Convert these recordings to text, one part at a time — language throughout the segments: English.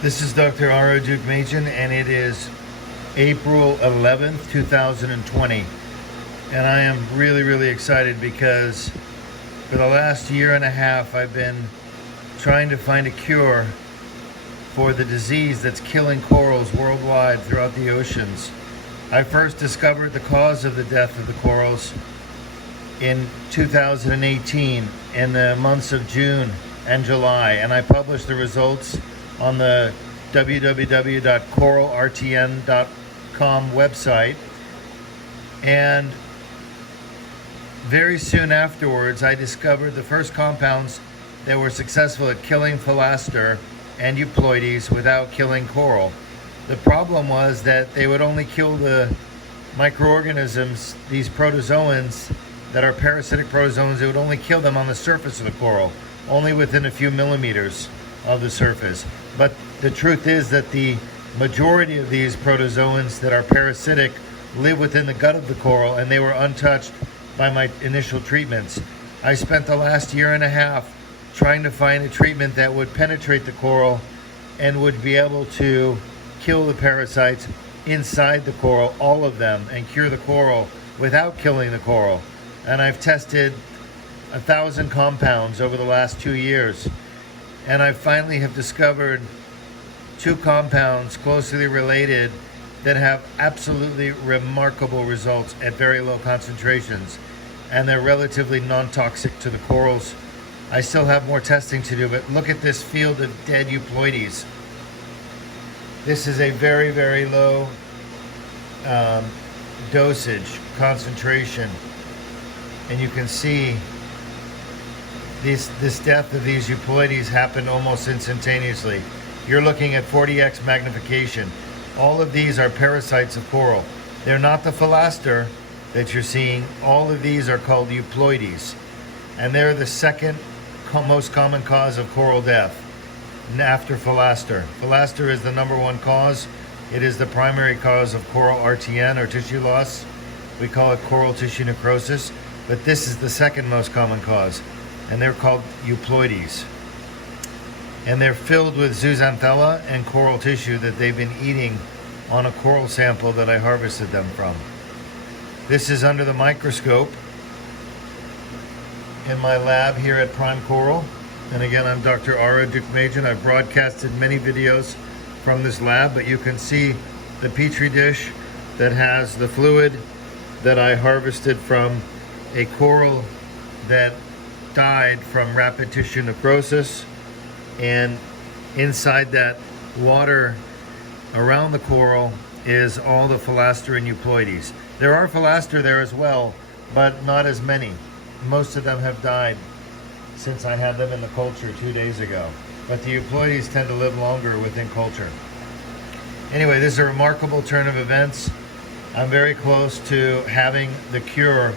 This is Dr. Deukmedjian, and it is April 11th, 2020. And I am really excited because for the last year and a half, I've been trying to find a cure for the disease that's killing corals worldwide throughout the oceans. I first discovered the cause of the death of the corals in 2018 in the months of June and July, and I published the results on the www.coralrtn.com website. And very soon afterwards, I discovered the first compounds that were successful at killing philaster and euploides without killing coral. The problem was that they would only kill the microorganisms, these protozoans that are parasitic protozoans. They would only kill them on the surface of the coral, only within a few millimeters of the surface. But the truth is that the majority of these protozoans that are parasitic live within the gut of the coral, and they were untouched by my initial treatments. I spent the last year and a half trying to find a treatment that would penetrate the coral and would be able to kill the parasites inside the coral, all of them, and cure the coral without killing the coral. And I've tested 1,000 compounds over the last 2 years. And I finally have discovered 2 compounds closely related that have absolutely remarkable results at very low concentrations. And they're relatively non-toxic to the corals. I still have more testing to do, but look at this field of dead euploides. This is a very low dosage, concentration. And you can see this death of these euploides happened almost instantaneously. You're looking at 40x magnification. All of these are parasites of coral. They're not the philaster that you're seeing. All of these are called euploides. And they're the second most common cause of coral death after philaster. Philaster is the #1 cause. It is the primary cause of coral RTN, or tissue loss. We call it coral tissue necrosis. But this is the second most common cause, and they're called euploides. And they're filled with zooxanthella and coral tissue that they've been eating on a coral sample that I harvested them from. This is under the microscope in my lab here at Prime Coral. And again, I'm Dr. Deukmedjian. I've broadcasted many videos from this lab, but you can see the petri dish that has the fluid that I harvested from a coral that died from rapid tissue necrosis. And inside that water around the coral is all the philaster and euploides. There are philaster there as well, but not as many. Most of them have died since I had them in the culture 2 days ago. But the euploides tend to live longer within culture. Anyway, this is a remarkable turn of events. I'm very close to having the cure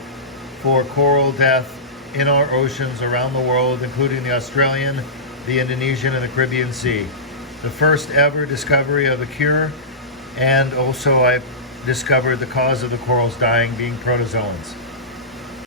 for coral death in our oceans around the world, including the Australian, the Indonesian, and the Caribbean Sea. The first ever discovery of a cure, and also I discovered the cause of the corals dying being protozoans.